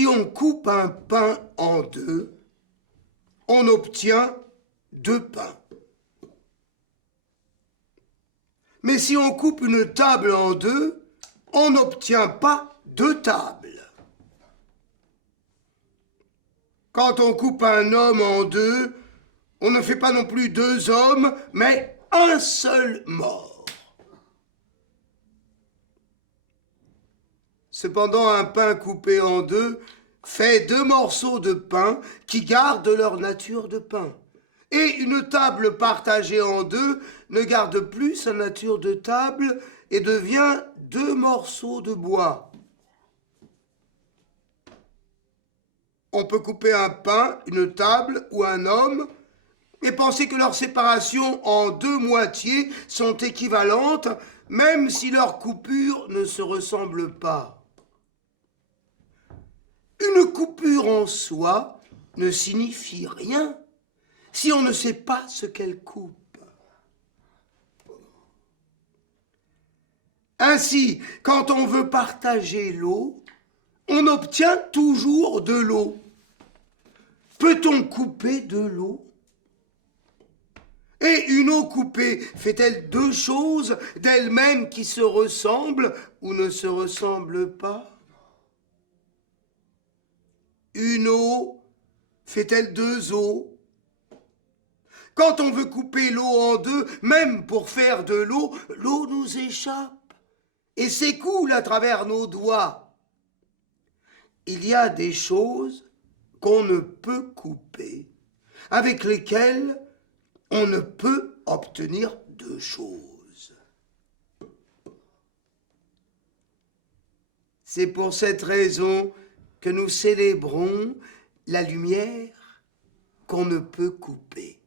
Si on coupe un pain en deux, on obtient deux pains. Mais si on coupe une table en deux, on n'obtient pas deux tables. Quand on coupe un homme en deux, on ne fait pas non plus deux hommes, mais un seul mort. Cependant, un pain coupé en deux fait deux morceaux de pain qui gardent leur nature de pain. Et une table partagée en deux ne garde plus sa nature de table et devient deux morceaux de bois. On peut couper un pain, une table ou un homme et penser que leurs séparations en deux moitiés sont équivalentes, même si leurs coupures ne se ressemblent pas. Une coupure en soi ne signifie rien si on ne sait pas ce qu'elle coupe. Ainsi, quand on veut partager l'eau, on obtient toujours de l'eau. Peut-on couper de l'eau? Et une eau coupée fait-elle deux choses d'elle-même qui se ressemblent ou ne se ressemblent pas? Une eau fait-elle deux eaux? Quand on veut couper l'eau en deux, même pour faire de l'eau, l'eau nous échappe et s'écoule à travers nos doigts. Il y a des choses qu'on ne peut couper, avec lesquelles on ne peut obtenir deux choses. C'est pour cette raison que nous célébrons la lumière qu'on ne peut couper.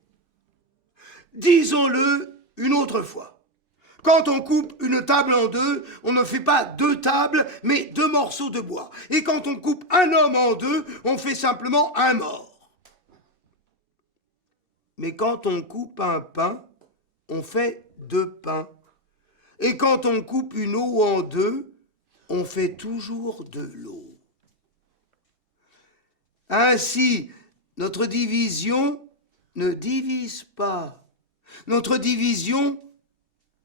Disons-le une autre fois. Quand on coupe une table en deux, on ne fait pas deux tables, mais deux morceaux de bois. Et quand on coupe un homme en deux, on fait simplement un mort. Mais quand on coupe un pain, on fait deux pains. Et quand on coupe une eau en deux, on fait toujours de l'eau. Ainsi, notre division ne divise pas. Notre division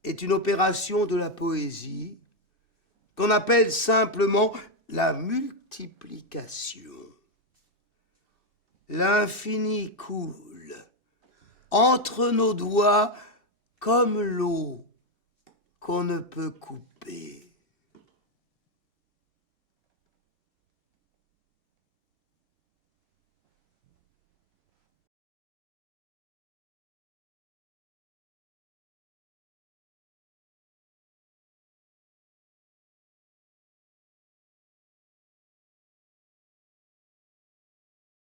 est une opération de la poésie qu'on appelle simplement la multiplication. L'infini coule entre nos doigts comme l'eau qu'on ne peut couper.